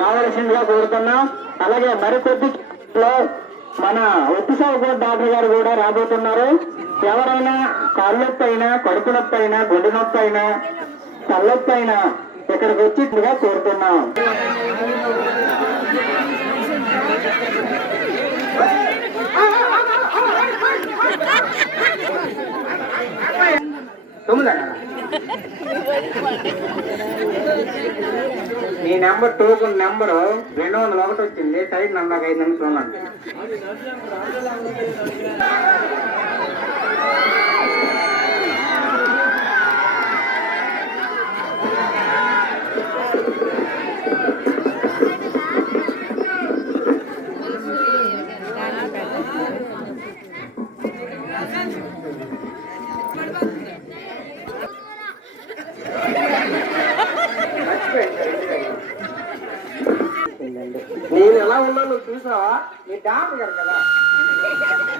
రావాల్సిందిగా కోరుతున్నాం. అలాగే మరికొద్దిలో మన ఉత్సవ డాక్టర్ గారు కూడా రాబోతున్నారు. ఎవరైనా కాళ్ళ నొప్పి అయినా, కడుపు నొప్పి అయినా, గుండె నొప్పి అయినా, తలనొప్పి అయినా ఇక్కడికి వచ్చిగా కోరుతున్నాం. మీ నెంబర్ టోకన్ నెంబరు 201 వచ్చింది. సైడ్ నాకు 5 నిమిషాలు ఉందండి. నేను ఎలా ఉన్నాను చూసావా? మీ డాక్టర్ గారు కదా,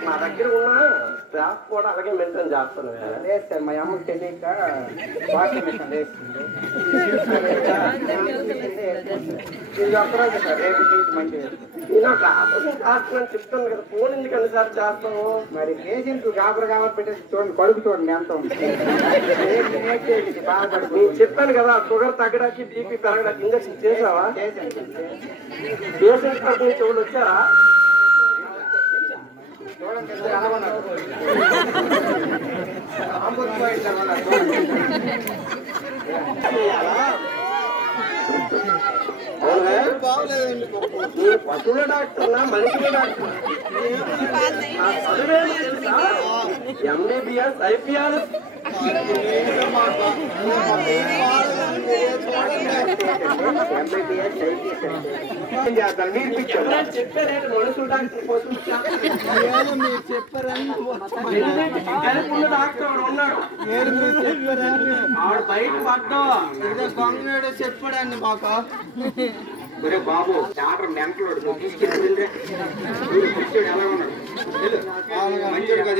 మా దగ్గర ఉన్న స్టాఫ్ కూడా అలాగే మెయింటైన్ చేస్తాను. లేదు సార్, మా అమ్మకి తెలియక వాషింగ్ మిషన్ వేస్తుంది. ఇది ఒక్కరోజు సార్, రేపు నుంచి మంచిది. నేను ఆపరేషన్ చేస్తున్నాను చెప్తాను కదా, ఫోన్ ఎందుకు అన్నిసార్లు చేస్తాను? మరి పేషెంట్ గాబర్ గాబర్ పెట్టేసి చూడండి, కడుపు చూడండి ఎంత ఉంది. బాధపడుతుంది. నేను చెప్పాను కదా, షుగర్ తగ్గడానికి, బీపీ పెరగడానికి ఇంజక్షన్ చేసావా? పేషెంట్ తరపు నుంచి ఎవరు వచ్చారా? చూడండి ఎలా ఉన్నారు. పశువుల డాక్టర్ మనుషుల డాక్టర్ ఎంబీబీఎస్ ఐపీఆర్ చెప్పారు. మనుషుల డాక్టర్ పశువుల డాక్టర్ ఉన్నాడు. ఆవిడ బయట పడ్డా గొంగడు చెప్పాడండి మాకు. ఒరే బాబు, డాక్టర్ మెంటలోడు, నువ్వు తీసుకెళ్ళి ఎలా ఉన్నాడు మంచిది కదా.